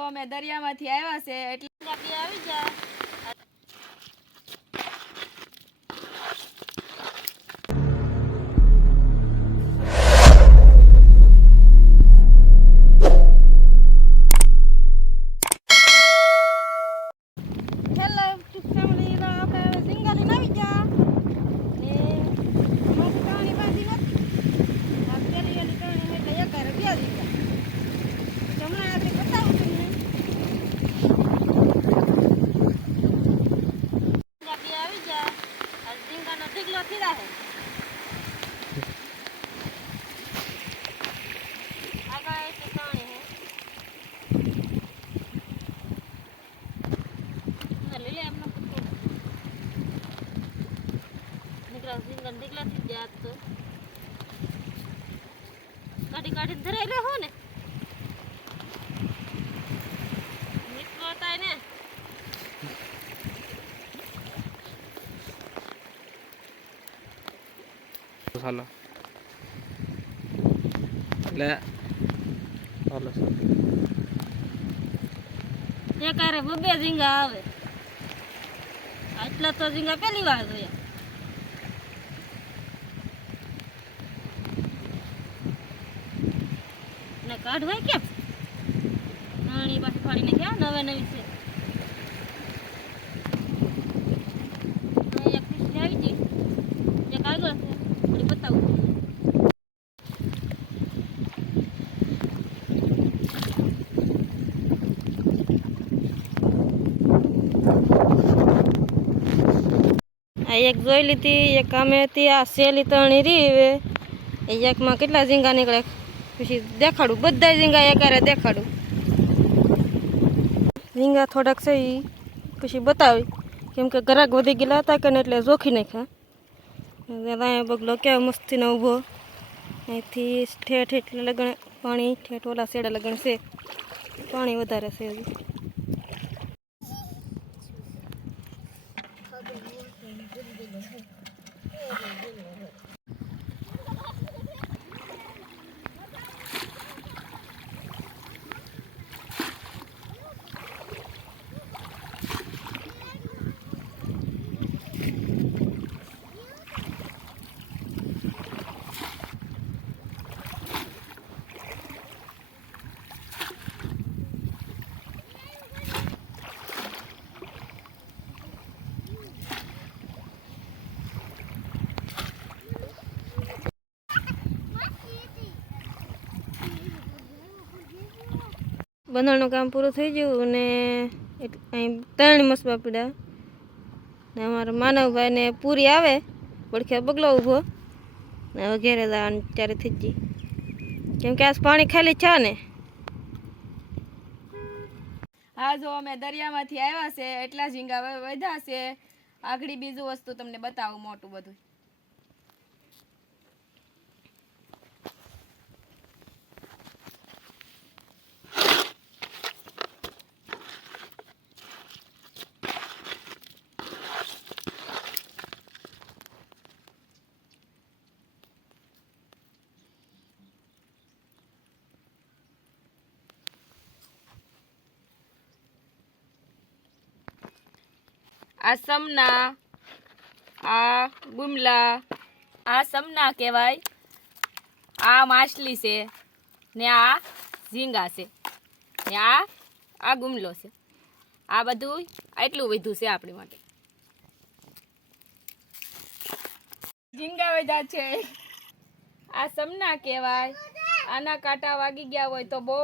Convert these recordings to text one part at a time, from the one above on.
જો અમે દરિયામાંથી આવ્યા છે એટલે આવી જા કાઢી કાઢીને ધરાઈ રહ્યો ને નીકળતા ને ચાલો એટલે ચાલો એક આરે બબે ઝીંગા આવે આટલા તો ઝીંગા પહેલી વાર જોયા ને કાઢવાય કેમ નાની પાછી ફાડીને ક્યાં નવે નવી છે એક પીસલી આવી ગઈ એક આગળ છે થોડી બતાવું આ એક જોઈ લીધી એક આમે હતી આ સેલી તણી રી હવે એકમાં કેટલા ઝીંગા નીકળે પછી દેખાડું બધા ઝીંગા એકારે દેખાડું ઝીંગા થોડાક છે એ પછી બતાવી કેમ કે ગ્રાહક વધી ગયેલા હતા કે ને એટલે જોખી નાખ્યા અહીંયા બગલો કેવો મસ્તીનો ઊભો અહીંથી ઠેઠ એટલે લગણ પાણી ઠેઠ ઓલા શેડા લગણ છે પાણી વધારે છે હજી બંધાણનું કામ પૂરું થઈ ગયું અને અહીં 3 મસબા પડ્યા ને અમારા માનવભાઈ ને પૂરી આવે પડખે બગલો ઊભો ને હવે ઘેરે જવાનું ત્યારે થઈ ગઈ કેમ કે આજ પાણી ખાલી છે ને હા જો અમે દરિયામાંથી આવ્યા છે એટલા ઝીંગા વધ્યા છે આગળ બીજું વસ્તુ તમને બતાવું મોટું બધું આ સમના આ ગુમલા આ સમના કહેવાય આ માછલી છે ને આ ઝીંગા છે ને આ ગુમલો છે આ બધું એટલું વધ્યું છે આપણી માટે ઝીંગા વધ્યા છે આ સમના કહેવાય આના કાંટા વાગી ગયા હોય તો બહુ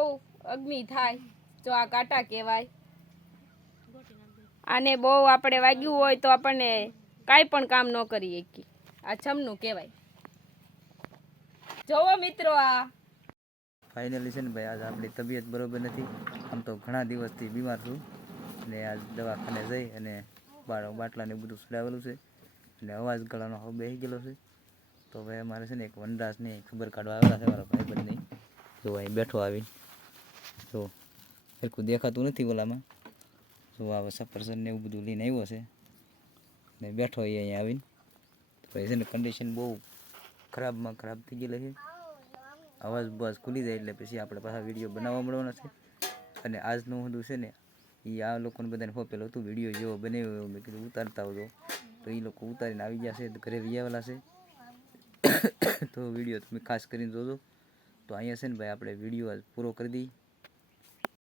અગ્નિ થાય જો આ કાંટા કહેવાય આને બહુ આપણે વાગ્યું હોય તો આપણને કાંઈ પણ કામ ન કરી શકીએ આ છમનું કહેવાય જોવો મિત્રો આ ફાઇનલી છે ને ભાઈ આજ આપણી તબિયત બરોબર નથી આમ તો ઘણા દિવસથી બીમાર છું અને આજ દવાખાને જઈ અને બાટલાને બધું સુડાવેલું છે અને અવાજ ગળાનો હવે બેસી ગયેલો છે તો ભાઈ અમારે છે ને એક વનરાજની ખબર કાઢવા આવેલા છે મારા ભાઈબંધની જો અહીં બેઠો આવીને જો સરખું દેખાતું નથી ઓલામાં જો આ સફરજન ને એવું બધું લઈને આવ્યો છે ને બેઠો અહીંયા આવીને તો ભાઈ છે ને કન્ડિશન બહુ ખરાબમાં ખરાબ થઈ ગયેલી છે અવાજ બસ ખુલી જાય એટલે પછી આપણે પાછા વિડીયો બનાવવા મળવાના છે અને આજનું હતું છે ને એ આ લોકોને બધાને હોપેલું હતું વિડીયો જેવો બનાવ્યો એવો મેં કીધું ઉતારતા આવજો તો એ લોકો ઉતારીને આવી ગયા છે ઘરે વિયાવેલા છે તો વિડીયો તમે ખાસ કરીને જોજો તો અહીંયા છે ને ભાઈ આપણે વિડીયો આજ પૂરો કરી દઈએ